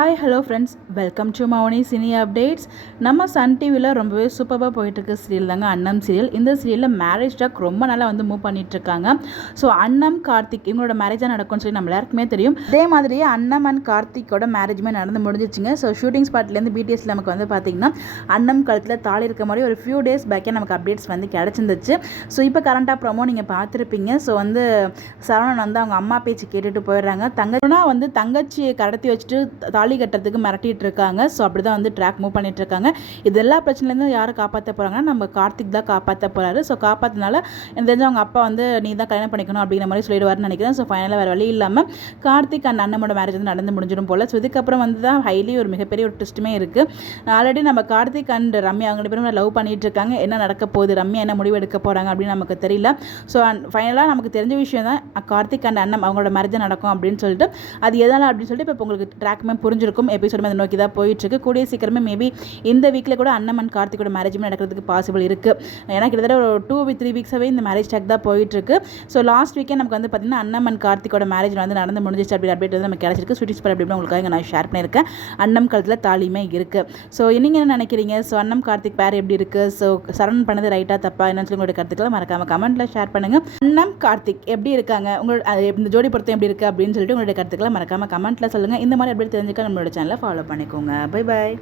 Hi hello friends, welcome to மௌனி சினி updates. நம்ம சன் டிவியில் ரொம்பவே சூப்பராக போயிட்டுருக்கு சீரியல் தாங்க அன்னம் சீரியல். இந்த சீரியலில் மேரேஜ் டாக் ரொம்ப நாளாக வந்து மூவ் பண்ணிகிட்ருக்காங்க. ஸோ அன்னம் கார்த்திக் இவங்களோட மேரேஜாக நடக்கும்னு சொல்லி நம்ம எல்லாருக்குமே தெரியும். அதே மாதிரியே அன்னம் அண்ட் கார்த்திக்கோட மேரேஜுமே நடந்து முடிஞ்சிச்சுங்க. ஸோ ஷூட்டிங் ஸ்பாட்லேருந்து பிடிஎஸ்ல நமக்கு வந்து பார்த்திங்கன்னா அன்னம் கழுத்தில் தாலி இருக்க மாதிரி ஒரு ஃபியூ டேஸ் பேக்கே நமக்கு அப்டேட்ஸ் வந்து கிடச்சிருந்துச்சு. ஸோ இப்போ கரண்ட்டாக ப்ரோமோ நீங்கள் பார்த்துருப்பீங்க. ஸோ வந்து சரவணன் வந்து அவங்க அம்மா பேச்சு கேட்டுட்டு போயிடுறாங்க. வந்து தங்கச்சியை கடத்தி வச்சுட்டு தாலி கட்டுறதுக்கு மிரட்டிட்டு இருக்காங்க. ஸோ அப்படி தான் வந்து ட்ராக் மூவ் பண்ணிட்டு இருக்காங்க. இது எல்லா பிரச்சனையிலேருந்து யாரை காப்பாற்ற போகிறாங்கன்னா நம்ம கார்த்திக் தான் காப்பாற்ற போகிறாரு. ஸோ காப்பாற்றினால எனக்கு தெரிஞ்ச அவங்க அப்பா வந்து நீ தான் கல்யாணம் பண்ணிக்கணும் அப்படிங்கிற மாதிரி சொல்லிடுவார்னு நினைக்கிறேன். ஸோ ஃபைனலாக வேறு வழி இல்லாமல் கார்த்திக் அண்ட் அண்ணனோட மேரேஜ் வந்து நடந்து முடிஞ்சிடும் போல். ஸோ இதுக்கப்புறம் வந்து தான் ஹைலி ஒரு மிகப்பெரிய ஒரு ட்விஸ்ட்டுமே இருக்குது. ஆல்ரெடி நம்ம கார்த்திக் அண்ட் ரம்யா அவங்க பேரும் லவ் பண்ணிட்டு இருக்காங்க. என்ன நடக்க போகுது, ரம்யா என்ன முடிவு எடுக்க போகிறாங்க அப்படின்னு நமக்கு தெரியல. ஸோ ஃபைனலாக நமக்கு தெரிஞ்ச விஷயம் தான் கார்த்திக் அண்ட் அண்ணன் அவங்களோட மேரேஜ் நடக்கும் அப்படின்னு சொல்லிட்டு அது எதனால் அப்படின்னு சொல்லிட்டு இப்போ உங்களுக்கு ட்ராக்மே புரிஞ்சிருக்கும். எபிசோடுமே அதை நோக்கி தான் போயிட்டுருக்கு. கூடிய சீக்கிரமே மேபி இந்த வீக்கில் கூட அண்ணன் அண்ட் கார்த்திகோட மேரேஜுமே நடக்கிறதுக்கு பாசிபிள் இருக்குது. ஏன்னா கிட்டத்தட்ட ஒரு 2-3 வீக்ஸாகவே இந்த மேரேஜ் டாக் தான் போயிட்டுருக்கு. ஸோ லாஸ்ட் வீக்கே நமக்கு வந்து பார்த்திங்கன்னா அண்ணன் அண்ட் கார்த்திகோட மேரேஜ் வந்து நடந்து முடிஞ்சிச்சு அப்படி அப்டேட் வந்து நமக்கு கிடச்சிருக்கு. ஸ்வீட்டிஸ் பர் அப்படி உங்களுக்காக நான் ஷேர் பண்ணியிருக்கேன். அண்ணம் கழுத்தில் தாலியுமே இருக்குது. ஸோ நீங்கள் என்ன நினைக்கிறீங்க? ஸோ அண்ணம் கார்த்திக் பேர் எப்படி இருக்குது? ஸோ சரண் பண்ணது ரைட்டாக தப்பா என்னன்னு சொல்லி உங்களோட கருத்துக்களை மறக்காமல் கமெண்ட்டில் ஷேர் பண்ணுங்கள். அண்ணம் கார்த்திக் எப்படி இருக்காங்க, உங்களோட இந்த ஜோடி பொறுத்தம் எப்படி இருக்குது அப்படின்னு சொல்லிட்டு உங்களுடைய கருத்துக்களை மறக்காமல் கமெண்ட்டில் சொல்லுங்கள். இந்த மாதிரி அப்படி தெரிஞ்சுக்க நம்மளோட சேனலை ஃபாலோ பண்ணிக்கோங்க. Bye bye.